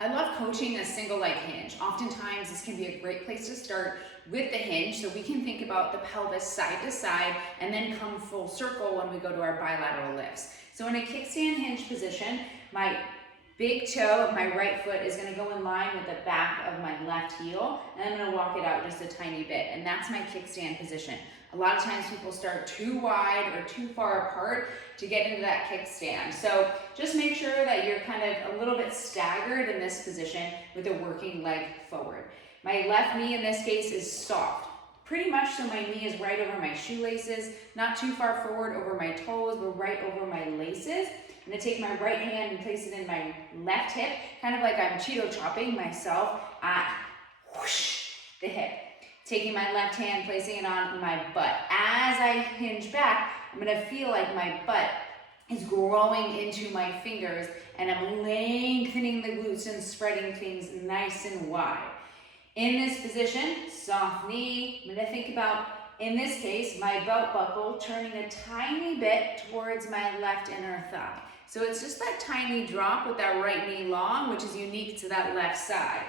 I love coaching a single leg hinge. Oftentimes this can be a great place to start with the hinge, so we can think about the pelvis side to side and then come full circle when we go to our bilateral lifts. So in a kickstand hinge position, my big toe of my right foot is going to go in line with the back of my left heel, and I'm going to walk it out just a tiny bit, and that's my kickstand position. A lot of times people start too wide or too far apart to get into that kickstand. So just make sure that you're kind of a little bit staggered in this position with a working leg forward. My left knee in this case is soft, pretty much so my knee is right over my shoelaces, not too far forward over my toes, but right over my laces. I'm going to take my right hand and place it in my left hip, kind of like I'm Cheeto chopping myself at whoosh, the hip. Taking my left hand, placing it on my butt. As I hinge back, I'm going to feel like my butt is growing into my fingers, and I'm lengthening the glutes and spreading things nice and wide. In this position, soft knee, I'm going to think about, in this case, my belt buckle turning a tiny bit towards my left inner thigh. So it's just that tiny drop with that right knee long, which is unique to that left side.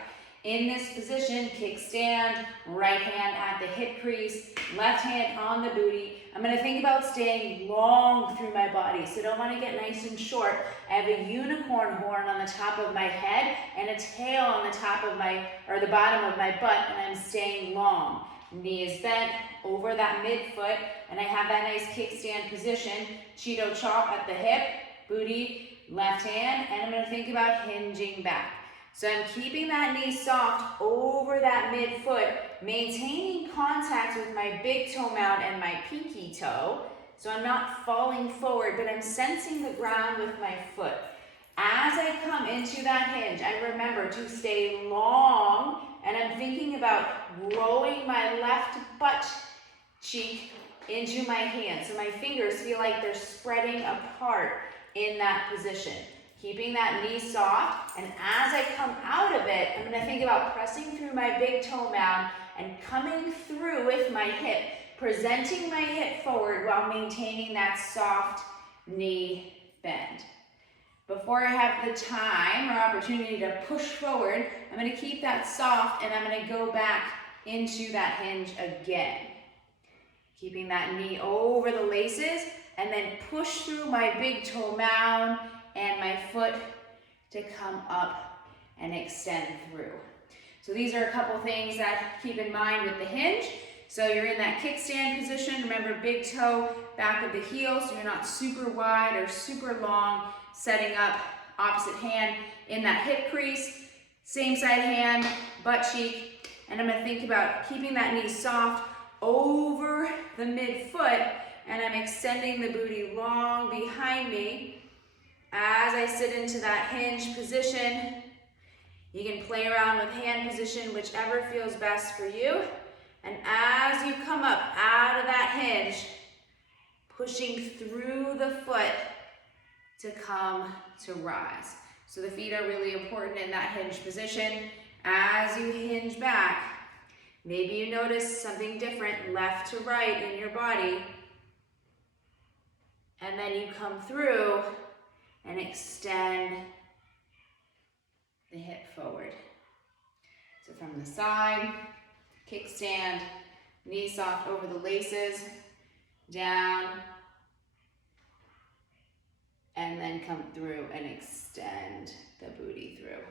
In this position, kickstand, right hand at the hip crease, left hand on the booty. I'm going to think about staying long through my body, so don't want to get nice and short. I have a unicorn horn on the top of my head and a tail on the top of the bottom of my butt, and I'm staying long. Knee is bent over that midfoot, and I have that nice kickstand position. Cheeto chop at the hip, booty, left hand, and I'm going to think about hinging back. So I'm keeping that knee soft over that midfoot, maintaining contact with my big toe mound and my pinky toe. So I'm not falling forward, but I'm sensing the ground with my foot. As I come into that hinge, I remember to stay long, and I'm thinking about rolling my left butt cheek into my hand. So my fingers feel like they're spreading apart in that position. Keeping that knee soft, and as I come out of it, I'm going to think about pressing through my big toe mound and coming through with my hip, presenting my hip forward while maintaining that soft knee bend. Before I have the time or opportunity to push forward, I'm going to keep that soft, and I'm going to go back into that hinge again. Keeping that knee over the laces, and then push through my big toe mound and my foot to come up and extend through. So these are a couple things that keep in mind with the hinge. So you're in that kickstand position. Remember, big toe back of the heel, so you're not super wide or super long. Setting up opposite hand in that hip crease, same side hand, butt cheek, and I'm going to think about keeping that knee soft over the midfoot, and I'm extending the booty long behind me. As I sit into that hinge position, you can play around with hand position, whichever feels best for you. And as you come up out of that hinge, pushing through the foot to come to rise. So the feet are really important in that hinge position. As you hinge back, maybe you notice something different left to right in your body. And then you come through and extend the hip forward. So from the side, kickstand, knee soft over the laces, down, and then come through and extend the booty through.